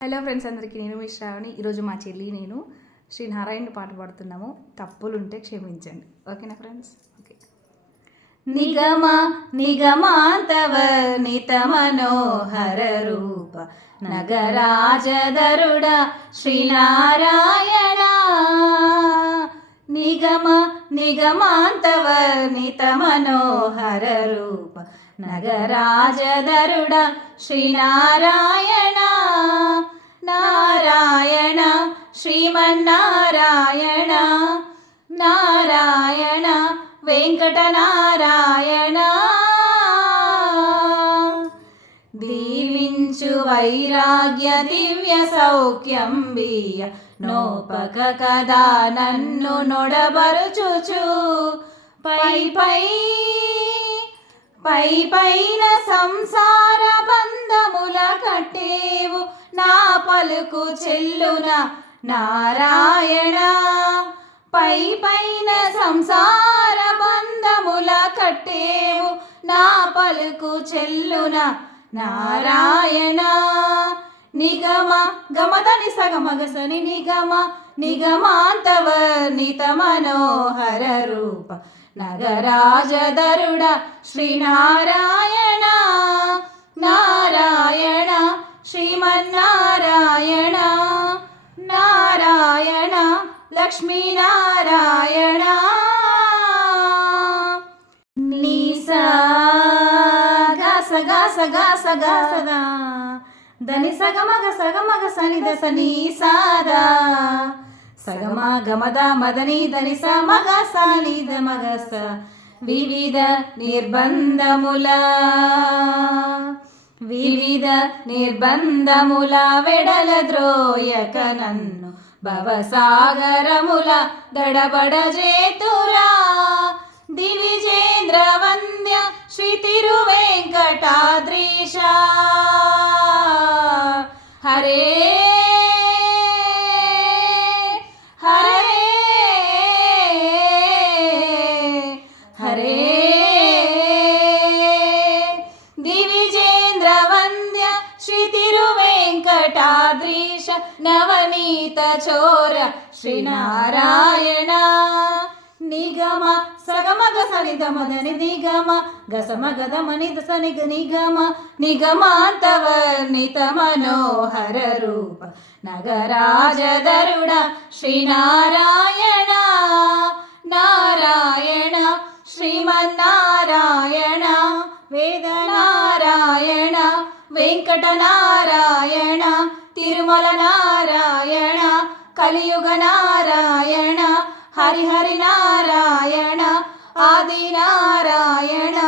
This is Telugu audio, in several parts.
హలో ఫ్రెండ్స్ అందరికీ నేను మీ శ్రావణి. ఈరోజు మా చెల్లి నేను శ్రీ నారాయణ పాట పాడుతున్నాము. తప్పులుంటే క్షమించండి. ఓకేనా ఫ్రెండ్స్? ఓకే. నిగమ నిగమాంతవ నిత మనోహర రూప నగరాజదరుడ శ్రీనారాయణ. నిగమ నిగమాంతవ నిత మనోహర రూప నగరాజదరుడ శ్రీనారాయణ. నారాయణ శ్రీమన్నారాయణ నారాయణ వెంకటనారాయణ. దీవించు వైరాగ్య దివ్య సౌఖ్యం బియ్య నోపక కదా నన్ను నొడబరుచుచు. పై పై పై పైన సంసార బంధముల కట్టేవు నా పలుకు చెల్లున నారాయణ. పై పైన సంసార బంధముల కట్టేవు నా పలుకు చెల్లున నారాయణ. నిగమ గమదని సగమగసని నిగమ నిగమాంతవర్ణిత మనోహర రూప. నగరాజదరుడ శ్రీనారాయణ లక్ష్మీనారాయణ. నీసా గాస గాస గాస గాసదా దని సగమగ సగమగ సని దశ నీ సాదా సగమ గమద మదని దని స మగ సని ద మగ స వివిధ నిర్బంధముల వివిధ నిర్బంధముల వెడల ద్రోయక నన్ను భవసాగరముల దడబడజేతురా దివిజేంద్ర వంద్య శ్రీ తిరువేంకట నవనీత చోర శ్రీనారాయణ నిగమ సగమగ సనిద మదని నిగమ గసమగదమని దసని నిగమ నిగమాంతవర్ణిత మనోహర రూప నగరాజదరుడ శ్రీనారాయణ వెంకటనారాయణ తిరుమల నారాయణ కలియుగ Narayana Harihari Narayana Adi Narayana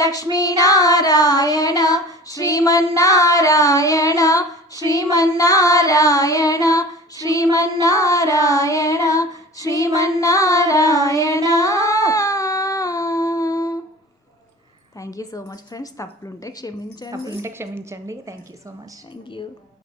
Lakshminarayana Srimannarayana Srimannarayana Srimannarayana thank you so much friends తప్పులుంటే క్షమించండి. తప్పులుంటే క్షమించండి. Thank you so much thank you